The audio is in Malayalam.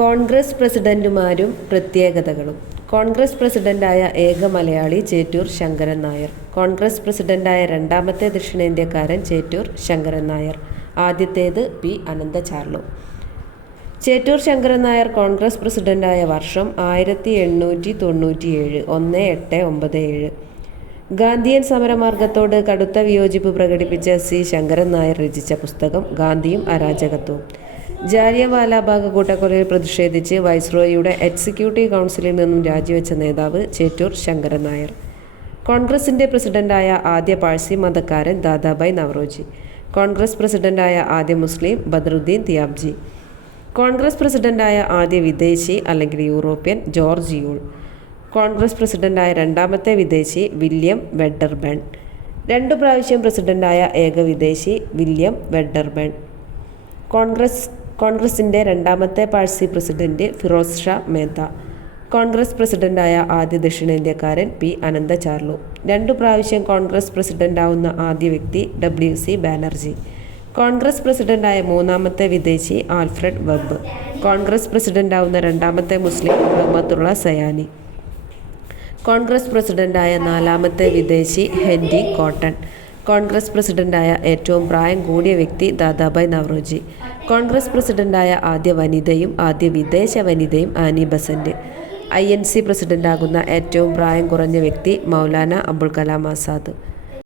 കോൺഗ്രസ് പ്രസിഡന്റുമാരും പ്രത്യേകതകളും. കോൺഗ്രസ് പ്രസിഡന്റായ ഏക മലയാളി ചേറ്റൂർ ശങ്കരൻ നായർ. കോൺഗ്രസ് പ്രസിഡന്റായ രണ്ടാമത്തെ ദക്ഷിണേന്ത്യക്കാരൻ ചേറ്റൂർ ശങ്കരൻ നായർ. ആദ്യത്തേത് പി. അനന്ത ചാർലു. ചേറ്റൂർ ശങ്കരൻ നായർ കോൺഗ്രസ് പ്രസിഡന്റായ വർഷം 1897 1897. ഗാന്ധിയൻ സമരമാർഗത്തോട് കടുത്ത വിയോജിപ്പ് പ്രകടിപ്പിച്ച സി. ശങ്കരൻ നായർ രചിച്ച പുസ്തകം ഗാന്ധിയും അരാജകത്വവും. ജാലിയൻവാലാബാഗ് കൂട്ടക്കൊലയിൽ പ്രതിഷേധിച്ച് വൈസ്രോയിയുടെ എക്സിക്യൂട്ടീവ് കൗൺസിലിൽ നിന്നും രാജിവെച്ച നേതാവ് ചേറ്റൂർ ശങ്കരൻ നായർ. കോൺഗ്രസിൻ്റെ പ്രസിഡന്റായ ആദ്യ പാഴ്സി മതക്കാരൻ ദാദാഭായ് നവറോജി. കോൺഗ്രസ് പ്രസിഡന്റായ ആദ്യ മുസ്ലിം ബദറുദ്ദീൻ തിയാബ്ജി. കോൺഗ്രസ് പ്രസിഡന്റായ ആദ്യ വിദേശി അല്ലെങ്കിൽ യൂറോപ്യൻ ജോർജ് യൂൾ. കോൺഗ്രസ് പ്രസിഡന്റായ രണ്ടാമത്തെ വിദേശി വില്യം വെഡർബൺ. 2 പ്രാവശ്യം പ്രസിഡന്റായ ഏക വിദേശി വില്യം വെഡർബൺ. കോൺഗ്രസിൻ്റെ രണ്ടാമത്തെ പാഴ്സി പ്രസിഡന്റ് ഫിറോസ് ഷാ മേത്ത. കോൺഗ്രസ് പ്രസിഡന്റായ ആദ്യ ദക്ഷിണേന്ത്യക്കാരൻ പി. അനന്ത ചാർലു. 2 പ്രാവശ്യം കോൺഗ്രസ് പ്രസിഡന്റാവുന്ന ആദ്യ വ്യക്തി WC ബാനർജി. കോൺഗ്രസ് പ്രസിഡന്റായ മൂന്നാമത്തെ വിദേശി ആൽഫ്രഡ് വെബ്. കോൺഗ്രസ് പ്രസിഡന്റാവുന്ന രണ്ടാമത്തെ മുസ്ലിം റഹ്മത്തുള്ള സയാനി. കോൺഗ്രസ് പ്രസിഡന്റായ നാലാമത്തെ വിദേശി ഹെൻറി കോട്ടൺ. കോൺഗ്രസ് പ്രസിഡന്റായ ഏറ്റവും പ്രായം കൂടിയ വ്യക്തി ദാദാഭായ് നവറോജി. കോൺഗ്രസ് പ്രസിഡന്റായ ആദ്യ വനിതയും ആദ്യ വിദേശ വനിതയും ആനി ബസന്റ്. INC പ്രസിഡന്റാകുന്ന ഏറ്റവും പ്രായം കുറഞ്ഞ വ്യക്തി മൗലാന അബുൽ കലാം ആസാദ്.